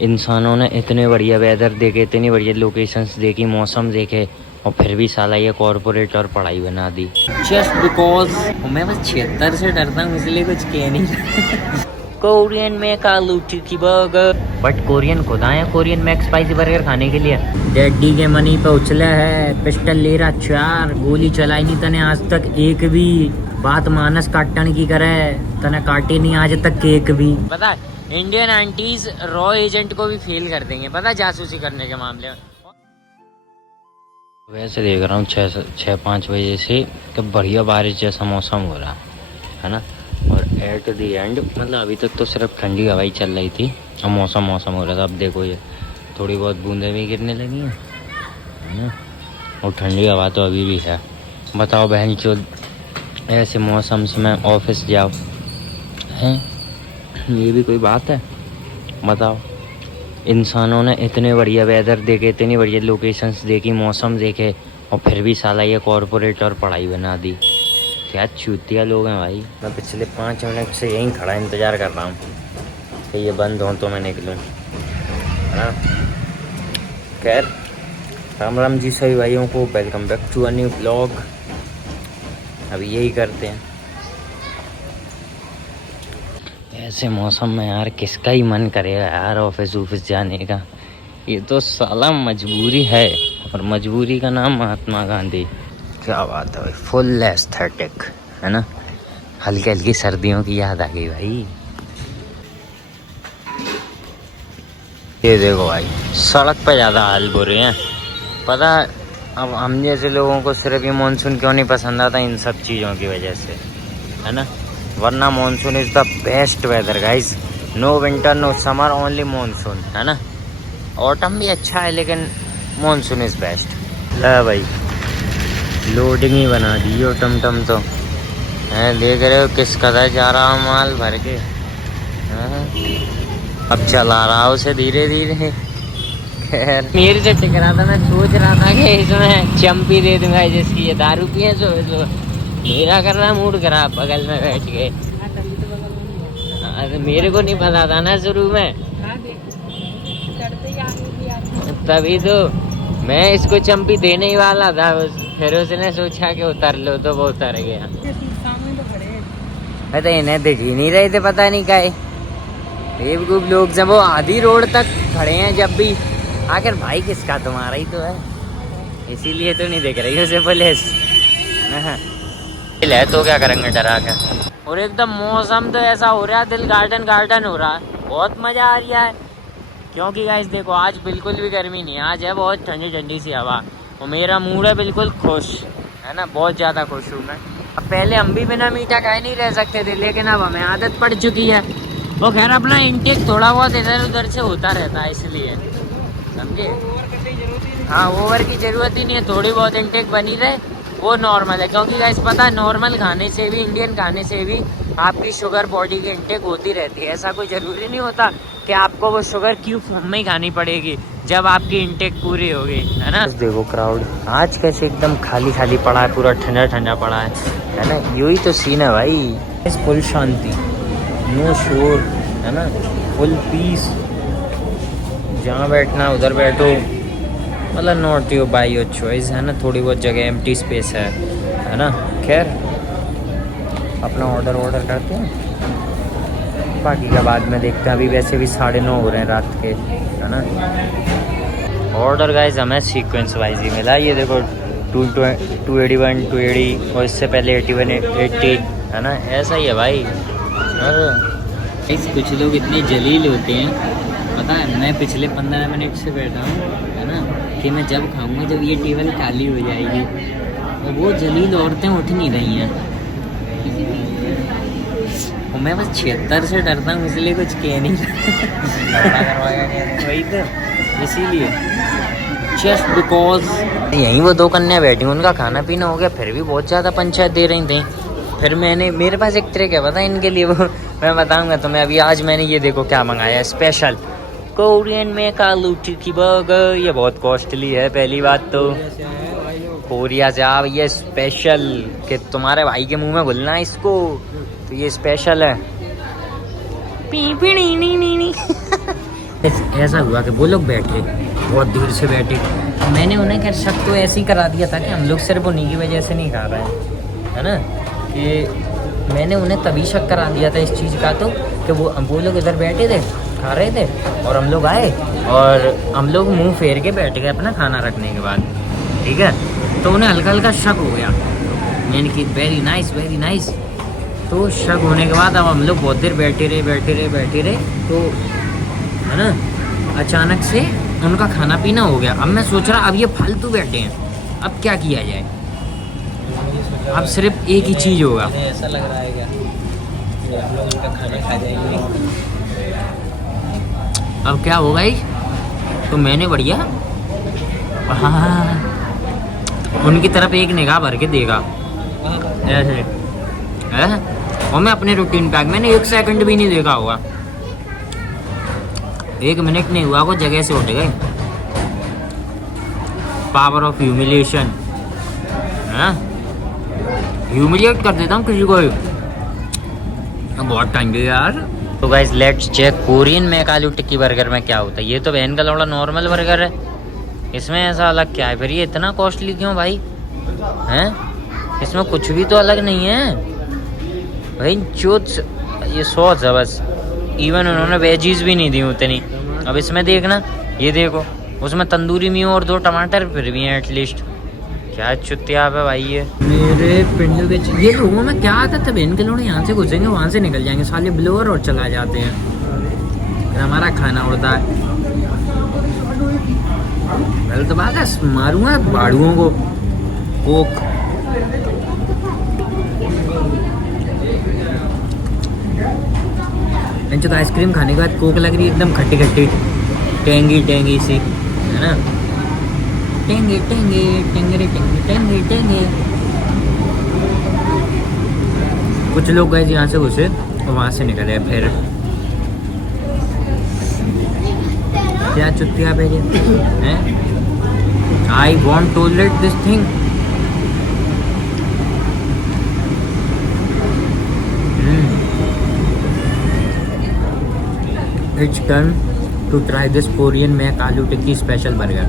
इंसानों ने इतने बढ़िया वेदर देखे, इतनी बढ़िया लोकेशंस देखी, मौसम देखे, और फिर भी साला ये कॉर्पोरेट और पढ़ाई बना दी जस्ट बिकॉज मैं बस 76 से डरता हूँ, इसलिए कुछ कह नहीं। कोरियन में आलू टिक्की बर्गर, बट कोरियन खुद आए कोरियन में स्पाइसी बर्गर खाने के लिए। डैडी के मनी पे उछला है, पिस्टल ले रहा 4, गोली चलाई नहीं तने आज तक एक भी, बात मानस काटन की करे तने काटे नहीं आज तक केक भी। पता इंडियन आंटीज रॉ एजेंट को भी फेल कर देंगे, पता जासूसी करने के मामले में। वैसे देख रहा हूँ 6-5 बजे से कि बढ़िया बारिश जैसा मौसम हो रहा है ना, और एट दी एंड मतलब अभी तक तो सिर्फ ठंडी हवा ही चल रही थी और मौसम हो रहा था। अब देखो ये थोड़ी बहुत बूंदें भी गिरने लगी हैं है ना, और ठंडी हवा तो अभी भी है। बताओ बहन चो, ऐसे मौसम से मैं ऑफिस जाओ हैं, ये भी कोई बात है? बताओ इंसानों ने इतने बढ़िया वेदर देखे, इतनी बढ़िया लोकेशंस देखी, मौसम देखे, और फिर भी साला ये कॉर्पोरेट और पढ़ाई बना दी। क्या चूतिया लोग हैं भाई। मैं पिछले 5 मिनट से यहीं खड़ा इंतज़ार कर रहा हूँ कि ये बंद हो तो मैं निकलूँ, है ना। खैर राम राम जी सभी भाइयों को, welcome back to a new blog. अभी यही करते हैं। ऐसे मौसम में यार किसका ही मन करेगा यार ऑफिस जाने का। ये तो साला मजबूरी है, और मजबूरी का नाम महात्मा गांधी। क्या बात है भाई, फुल एस्थेटिक है ना। हल्की हल्की सर्दियों की याद आ गई भाई। ये देखो भाई सड़क पे ज़्यादा हाल बुरे हैं। पता अब हम जैसे लोगों को सिर्फ ये मानसून क्यों नहीं पसंद आता, इन सब चीज़ों की वजह से है ना। वरना monsoon is the best weather guys. No winter no summer only monsoon, है ना। ऑटम भी अच्छा है लेकिन मानसून इज़ बेस्ट। ला भाई लोडिंग ही बना दी हो टमटम तो है, देख रहे हो किस कदर जा रहा हूँ माल भर के। हाँ? अब चला रहा हूँ उसे धीरे धीरे। खैर मेरे से टकरा था, मैं सोच रहा था कि इसमें चम्पी दे दूंगा जिसकी ये दारू पिए सो मेरा कर रहा मूड खराब, बगल में बैठ गए। मेरे को नहीं पता था ना शुरू में, तभी तो मैं इसको चम्पी देने ही वाला था। फिर उसने सोचा कि उतर लो तो वो उतर गया। अरे इन्हें दिख ही नहीं रहे थे, पता नहीं क्या बेवकूफ लोग जब वो आधी रोड तक खड़े हैं जब भी। आखिर भाई किसका, तुम्हारा ही तो है, इसीलिए तो नहीं दिख रही उसे पुलिस है। तो क्या करेंगे डरा के। और एकदम मौसम तो ऐसा हो रहा है, दिल गार्डन गार्डन हो रहा है, बहुत मज़ा आ रहा है। क्योंकि गाइस देखो आज बिल्कुल भी गर्मी नहीं है, आज है बहुत ठंडी ठंडी सी हवा, और मेरा मूड है बिल्कुल खुश, है ना। बहुत ज़्यादा खुश हूँ मैं। अब पहले हम भी बिना मीठा खाए नहीं रह सकते थे, लेकिन अब हमें आदत पड़ चुकी है। वो खैर अपना इनटेक थोड़ा बहुत इधर उधर से होता रहता है, इसलिए समझे। हाँ ओवर की ज़रूरत ही नहीं है, थोड़ी बहुत इनटेक बनी रहे वो नॉर्मल है। क्योंकि गाइस पता है नॉर्मल खाने से भी, इंडियन खाने से भी आपकी शुगर बॉडी की इनटेक होती रहती है। ऐसा कोई ज़रूरी नहीं होता कि आपको वो शुगर क्यूब फॉर्म में ही खानी पड़ेगी जब आपकी इनटेक पूरी होगी, है ना। देखो क्राउड आज कैसे एकदम खाली खाली पड़ा है, पूरा ठंडा ठंडा पड़ा है ना। यही तो सीन है भाई, फुल शांति, नो शोर, है ना, फुल पीस। जहाँ बैठना उधर बैठो, मतलब not your by your choice, है ना। थोड़ी बहुत जगह एम्प्टी स्पेस है ना। खैर अपना ऑर्डर करते हैं, बाकी का बाद में देखते हैं। अभी वैसे भी 9:30 हो रहे हैं रात के, है ना। ऑर्डर गाइस हमें सीक्वेंस वाइज ही मिला। ये देखो 281 280 और इससे पहले 81 80, है ना। ऐसा ही है भाई। और कुछ लोग इतने जलील होते हैं, पता है मैं पिछले 15 मिनट से बैठा हूँ, है ना, कि मैं जब खाऊंगा जब ये टेबल खाली हो जाएगी। और वो जलील औरतें उठ नहीं रही हैं, और मैं बस 76 से डरता हूँ, इसलिए कुछ कह नहीं वही तो, इसीलिए जस्ट बिकॉज यहीं वो 2 कन्या बैठी, उनका खाना पीना हो गया, फिर भी बहुत ज़्यादा पंचायत दे रही थी। फिर मेरे पास एक ट्रिक है पता है इनके लिए, वो मैं बताऊंगा तुम्हें। अभी आज मैंने ये देखो क्या मंगाया, स्पेशल कोरियन में आलू टिक्की बर्गर। ये बहुत कॉस्टली है पहली बात तो, कोरिया से आप ये स्पेशल कि तुम्हारे भाई के मुंह में घुलना है इसको, तो ये स्पेशल है। ऐसा हुआ कि वो लोग बैठे, बहुत दूर से बैठे। मैंने उन्हें खैर शक तो ऐसे ही करा दिया था कि हम लोग सिर्फ उन्हीं की वजह से नहीं खा रहे हैं, है ना। कि मैंने उन्हें तभी शक करा दिया था इस चीज़ का, तो कि वो लोग इधर बैठे थे खा रहे थे, और हम लोग आए और हम लोग मुंह फेर के बैठ गए अपना खाना रखने के बाद, ठीक है। तो उन्हें हल्का हल्का शक हो गया। मैंने कि वेरी नाइस वेरी नाइस। तो शक होने के बाद अब हम लोग बहुत देर बैठे रहे, तो है ना, अचानक से उनका खाना पीना हो गया। अब मैं सोच रहा अब ये फालतू बैठे हैं, अब क्या किया जाए। अब सिर्फ एक ही चीज़ होगा। ऐसा लग रहा है क्या कि हम लोग उनका खाना खा जाएंगे? अब क्या होगा ही, तो मैंने बढ़िया हाँ उनकी तरफ एक निगाह भर के देगा ऐसे है, और मैं अपने रूटीन पैक मैंने 1 सेकंड भी नहीं देखा होगा, 1 मिनट नहीं हुआ, वो जगह से उठ गए। पावर ऑफ ह्यूमिलिएशन है, ह्यूमिलिएट कर देता हूँ किसी को। बहुत टाइम दिया यार। तो guys let's check Korean McAloo tikki burger में क्या होता है। ये तो बहन का लौड़ा नॉर्मल बर्गर है, इसमें ऐसा अलग क्या है फिर? ये इतना कॉस्टली क्यों भाई हैं? इसमें कुछ भी तो अलग नहीं है भाई। चोट ये सॉस है बस, इवन उन्होंने वेजीज भी नहीं दी उतनी। अब इसमें देखना, ये देखो उसमें तंदूरी मीट और 2 टमाटर फिर भी हैं एटलीस्ट। क्या चुतिया है भाई ये। मेरे पिंडों के ये लोगों में क्या आदत है, बहन के लोग यहाँ से घुसेंगे वहाँ से निकल जाएंगे साले ब्लोअर और चला जाते हैं, फिर हमारा खाना उड़ता है। गलत बात है, मारूंगा बाड़ुओं को। कोक तो आइसक्रीम खाने के बाद कोक लग रही है एकदम खट्टी खट्टी टेंगी सी, है ना। टेंगे टेंगे टेंगे टेंगे टेंगे टेंगे। कुछ लोग गए यहाँ से घुसे और वहाँ से निकले फिर। क्या चुतिया पे हैं? I won't tolerate this thing. It's time to try this Korean McAloo tikki special burger.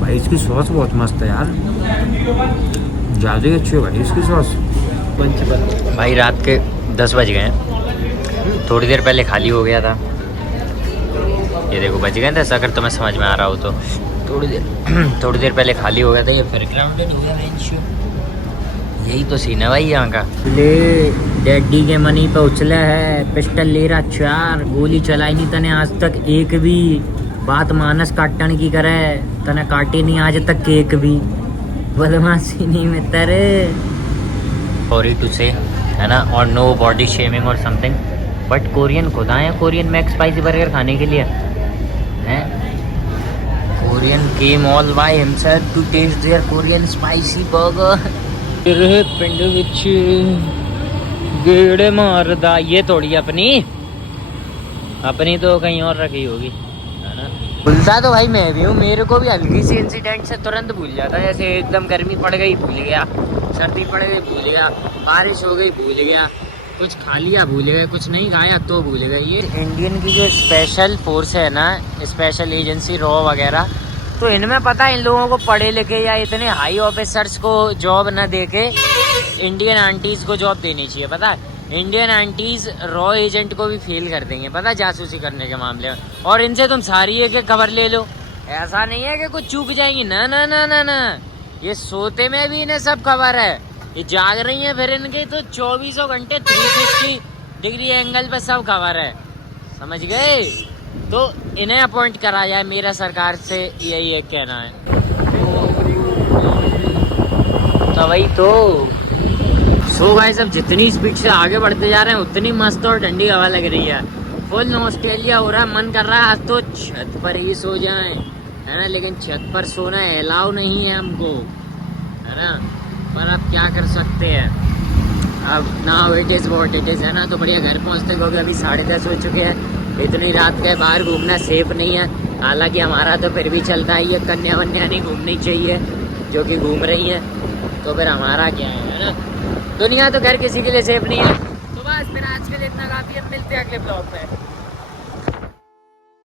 भाई इसकी सॉस बहुत मस्त है यार, ज़्यादा ही अच्छी है भाई इसकी सॉस। भाई रात के 10 बज गए हैं, थोड़ी देर पहले खाली हो गया था। ये देखो बज गए थे अगर तुम्हें समझ में आ रहा हो तो। थोड़ी देर पहले खाली हो गया था, ये फिर ग्राउंडेड हो गया है। यही तो सीन है भाई यहाँ का। ले डैडी के मनी पे उछला है, पिस्टल ले रहा 4, गोली चलाई नहीं तने आज तक एक भी। बात मानस काटन की करे तने काटी नहीं आज तक केक भी। बदमाशी नहीं मित्र, सॉरी टू से, है ना। और नो बॉडी शेमिंग और समथिंग, बट कोरियन खुद आए हैं कोरियन मैक स्पाइसी बर्गर खाने के लिए हैं। Korean came all by himself to taste their Korean spicy burger। तेरे पिंड विच गेड़े मारदा, ये थोड़ी अपनी तो कहीं और रखी होगी, है ना। भूलता तो भाई मैं भी हूँ, मेरे को भी हल्की सी इंसिडेंट से तुरंत भूल जाता है। जैसे एकदम गर्मी पड़ गई भूल गया, सर्दी पड़ गई भूल गया, बारिश हो गई भूल गया, कुछ खा लिया भूल गए, कुछ नहीं खाया तो भूल गए। ये इंडियन की जो स्पेशल फोर्स है ना, स्पेशल एजेंसी रॉ वगैरह, तो इनमें पता है इन लोगों को पढ़े लिखे या इतने हाई ऑफिसर्स को जॉब न दे के इंडियन आंटीज़ को जॉब देनी चाहिए। पता है इंडियन आंटीज़ रॉ एजेंट को भी फेल कर देंगे, पता है, जासूसी करने के मामले में। और इनसे तुम सारी एक खबर ले लो, ऐसा नहीं है कि कुछ चूक जाएंगी, ना ना ना ना ना। ये सोते में भी इन्हें सब खबर है, ये जाग रही है फिर इनके तो 24 घंटे 360 डिग्री एंगल पे सब खबर है, समझ गए। तो इन्हें अपॉइंट करा जाए, मेरा सरकार से यही एक कहना है। तो वही तो सो गाइस, अब जितनी स्पीड से आगे बढ़ते जा रहे हैं उतनी मस्त और ठंडी हवा लग रही है। फुल ऑस्ट्रेलिया हो रहा है, मन कर रहा है आज तो छत पर ही सो जाएं, है ना। लेकिन छत पर सोना अलाउ नहीं है हमको, है ना। पर अब क्या कर सकते हैं, अब now it is what it is, है ना। तो बढ़िया घर पहुंचते क्योंकि अभी 10:30 हो चुके हैं। इतनी रात के बाहर घूमना सेफ नहीं है, हालांकि हमारा तो फिर भी चलता है, ये कन्या वन्या नहीं घूमनी चाहिए जो कि घूम रही हैं, तो फिर हमारा क्या है ना। दुनिया तो घर किसी के लिए सेफ नहीं है। तो बस फिर आज के लिए इतना काफ़ी है, मिलते हैं अगले ब्लॉग में।